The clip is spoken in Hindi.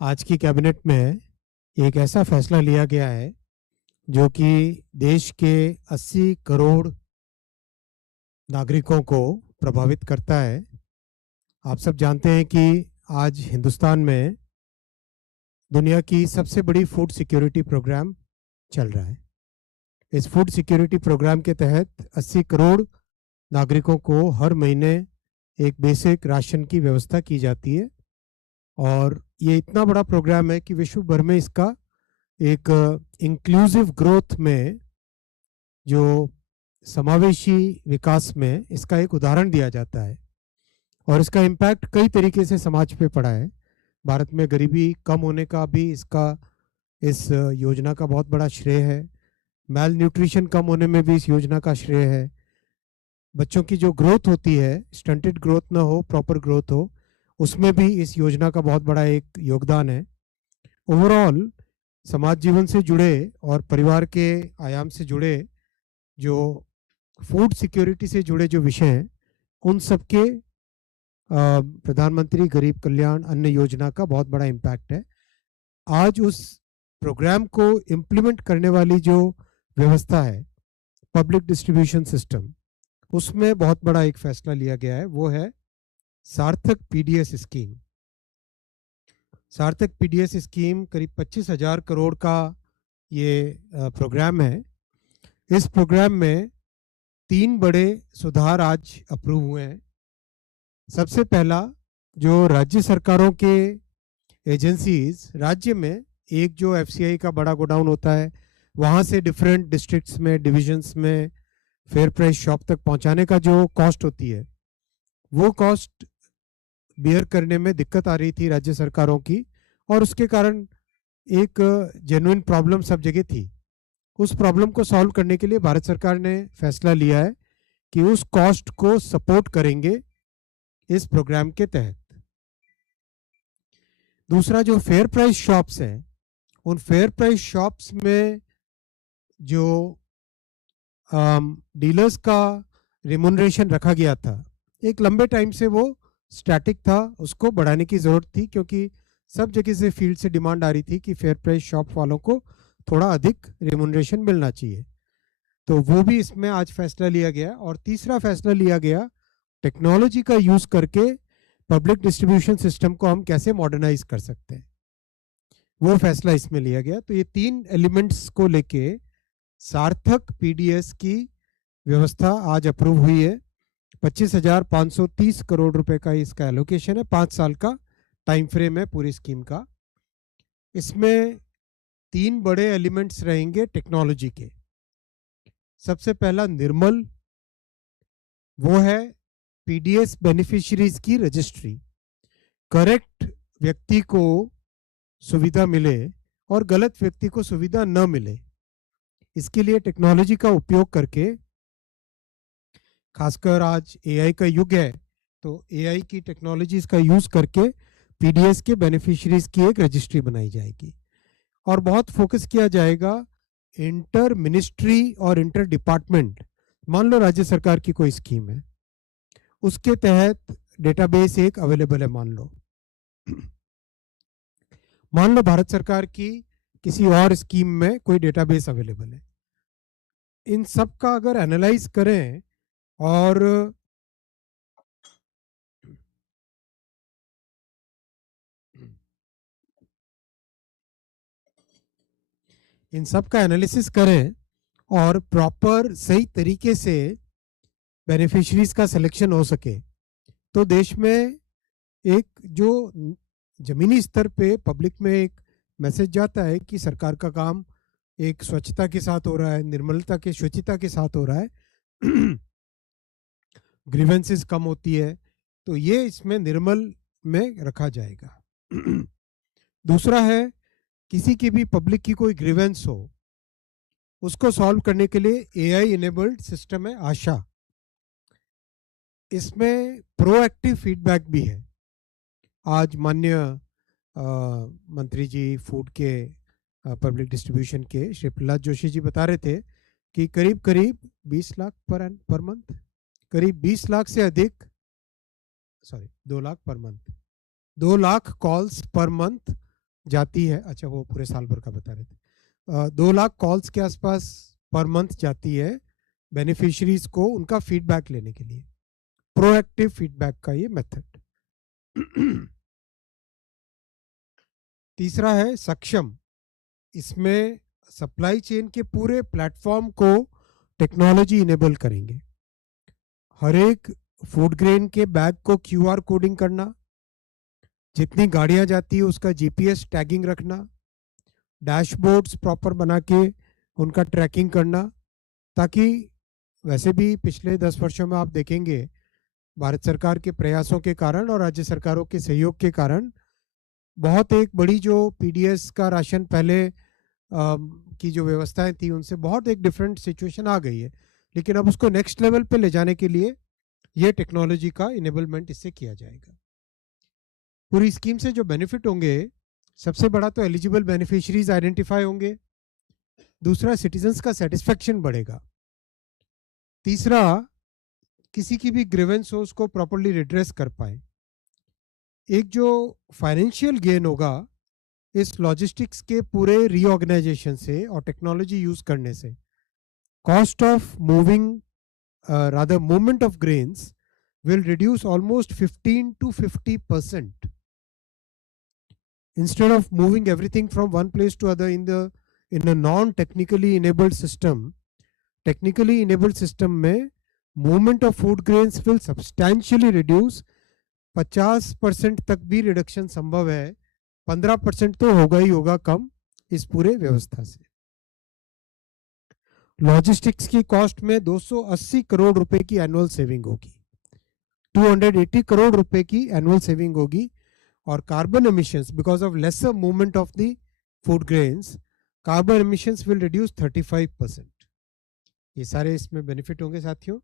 आज की कैबिनेट में एक ऐसा फैसला लिया गया है जो कि देश के 80 करोड़ नागरिकों को प्रभावित करता है। आप सब जानते हैं कि आज हिंदुस्तान में दुनिया की सबसे बड़ी फूड सिक्योरिटी प्रोग्राम चल रहा है। इस फूड सिक्योरिटी प्रोग्राम के तहत 80 करोड़ नागरिकों को हर महीने एक बेसिक राशन की व्यवस्था की जाती है और ये इतना बड़ा प्रोग्राम है कि विश्व भर में इसका एक इंक्लूसिव ग्रोथ में, जो समावेशी विकास में इसका एक उदाहरण दिया जाता है और इसका इम्पैक्ट कई तरीके से समाज पे पड़ा है। भारत में गरीबी कम होने का भी इस योजना का बहुत बड़ा श्रेय है। मैल न्यूट्रिशन कम होने में भी इस योजना का श्रेय है। बच्चों की जो ग्रोथ होती है, स्टंटेड ग्रोथ ना हो, प्रॉपर ग्रोथ हो, उसमें भी इस योजना का बहुत बड़ा एक योगदान है। ओवरऑल समाज जीवन से जुड़े और परिवार के आयाम से जुड़े, जो फूड सिक्योरिटी से जुड़े जो विषय हैं, उन सबके प्रधानमंत्री गरीब कल्याण अन्न योजना का बहुत बड़ा इम्पैक्ट है। आज उस प्रोग्राम को इम्प्लीमेंट करने वाली जो व्यवस्था है, पब्लिक डिस्ट्रीब्यूशन सिस्टम, उसमें बहुत बड़ा एक फैसला लिया गया है। वो है सार्थक पीडीएस स्कीम। सार्थक पीडीएस स्कीम करीब 25,000 करोड़ का ये प्रोग्राम है। इस प्रोग्राम में 3 बड़े सुधार आज अप्रूव हुए हैं। सबसे पहला, जो राज्य सरकारों के एजेंसीज, राज्य में एक जो एफसीआई का बड़ा गोडाउन होता है, वहाँ से डिफरेंट डिस्ट्रिक्ट्स में, डिविजन्स में फेयर प्राइस शॉप तक पहुँचाने का जो कॉस्ट होती है, वो कॉस्ट बियर करने में दिक्कत आ रही थी राज्य सरकारों की, और उसके कारण एक जेन्युइन प्रॉब्लम सब जगह थी। उस प्रॉब्लम को सॉल्व करने के लिए भारत सरकार ने फैसला लिया है कि उस कॉस्ट को सपोर्ट करेंगे इस प्रोग्राम के तहत। दूसरा, जो फेयर प्राइस शॉप्स हैं, उन फेयर प्राइस शॉप्स में जो डीलर्स का रिम्यूनरेशन रखा गया था, एक लंबे टाइम से वो स्टैटिक था, उसको बढ़ाने की ज़रूरत थी, क्योंकि सब जगह से फील्ड से डिमांड आ रही थी कि फेयर प्राइस शॉप वालों को थोड़ा अधिक रिम्यूनरेशन मिलना चाहिए। तो वो भी इसमें आज फैसला लिया गया। और तीसरा फैसला लिया गया, टेक्नोलॉजी का यूज़ करके पब्लिक डिस्ट्रीब्यूशन सिस्टम को हम कैसे मॉडर्नाइज कर सकते हैं, वो फैसला इसमें लिया गया। तो ये 3 एलिमेंट्स को लेके सार्थक पीडीएस की व्यवस्था आज अप्रूव हुई है। 25,530 करोड़ रुपए का इसका एलोकेशन है। 5 साल का टाइम फ्रेम है पूरी स्कीम का। इसमें 3 बड़े एलिमेंट्स रहेंगे टेक्नोलॉजी के। सबसे पहला निर्मल, वो है पीडीएस बेनिफिशियरीज की रजिस्ट्री। करेक्ट व्यक्ति को सुविधा मिले और गलत व्यक्ति को सुविधा न मिले, इसके लिए टेक्नोलॉजी का उपयोग करके, खासकर आज एआई का युग है, तो एआई की टेक्नोलॉजीज का यूज करके पीडीएस के बेनिफिशियरीज की एक रजिस्ट्री बनाई जाएगी। और बहुत फोकस किया जाएगा इंटर मिनिस्ट्री और इंटर डिपार्टमेंट। मान लो राज्य सरकार की कोई स्कीम है, उसके तहत डेटाबेस एक अवेलेबल है, मान लो भारत सरकार की किसी और स्कीम में कोई डेटाबेस अवेलेबल है। इन सब का अगर एनालाइज करें और इन सब का एनालिसिस करें और प्रॉपर सही तरीके से बेनिफिशरीज का सिलेक्शन हो सके, तो देश में एक जो जमीनी स्तर पे पब्लिक में एक मैसेज जाता है कि सरकार का काम एक स्वच्छता के साथ हो रहा है, निर्मलता के, शुचिता के साथ हो रहा है, ग्रीवेंसेस कम होती है, तो ये इसमें निर्मल में रखा जाएगा। दूसरा है, किसी की भी पब्लिक की कोई ग्रीवेंस हो, उसको सॉल्व करने के लिए एआई इनेबल्ड सिस्टम है आशा। इसमें प्रोएक्टिव फीडबैक भी है। आज माननीय मंत्री जी फूड के पब्लिक डिस्ट्रीब्यूशन के श्री प्रहलाद जोशी जी बता रहे थे कि करीब करीब 20 लाख पर मंथ, करीब 20 लाख से अधिक, 2 lakh per month, 2 lakh calls per month जाती है, अच्छा वो पूरे साल भर का बता रहे थे, 2 लाख कॉल्स के आसपास पर मंथ जाती है बेनिफिशरीज को उनका फीडबैक लेने के लिए, प्रोएक्टिव फीडबैक का ये मेथड। तीसरा है सक्षम, इसमें सप्लाई चेन के पूरे प्लेटफॉर्म को टेक्नोलॉजी इनेबल करेंगे। हर एक फूड ग्रेन के बैग को क्यूआर कोडिंग करना, जितनी गाड़ियां जाती है उसका जीपीएस टैगिंग रखना, डैशबोर्ड्स प्रॉपर बना के उनका ट्रैकिंग करना, ताकि वैसे भी पिछले 10 वर्षों में आप देखेंगे भारत सरकार के प्रयासों के कारण और राज्य सरकारों के सहयोग के कारण बहुत एक बड़ी जो पीडीएस का राशन पहले की जो व्यवस्थाएं थी उनसे बहुत एक डिफरेंट सिचुएशन आ गई है, लेकिन अब उसको नेक्स्ट लेवल पे ले जाने के लिए ये टेक्नोलॉजी का इनेबलमेंट इससे किया जाएगा। पूरी स्कीम से जो बेनिफिट होंगे, सबसे बड़ा तो एलिजिबल बेनिफिशरीज आइडेंटिफाई होंगे, दूसरा सिटीजन्स का सेटिस्फेक्शन बढ़ेगा, तीसरा किसी की भी ग्रीवेंस हो उसको प्रॉपर्ली रिड्रेस कर पाए, एक जो फाइनेंशियल गेन होगा इस लॉजिस्टिक्स के पूरे रीऑर्गेनाइजेशन से और टेक्नोलॉजी यूज करने से, cost of moving rather movement of grains will reduce almost 15 to 50%. Instead of moving everything from one place to other in a non-technically enabled system, technically enabled system में movement of food grains will substantially reduce, 50% तक भी रिडक्शन संभव है, 15% तो होगा ही होगा कम इस पूरे व्यवस्था से। लॉजिस्टिक्स की कॉस्ट में 280 करोड़ रुपए की एनुअल सेविंग होगी, 280 करोड़ रुपए की एनुअल सेविंग होगी, और carbon emissions because of lesser movement of the food grains, carbon emissions will reduce 35%। ये सारे इसमें बेनिफिट होंगे साथियों।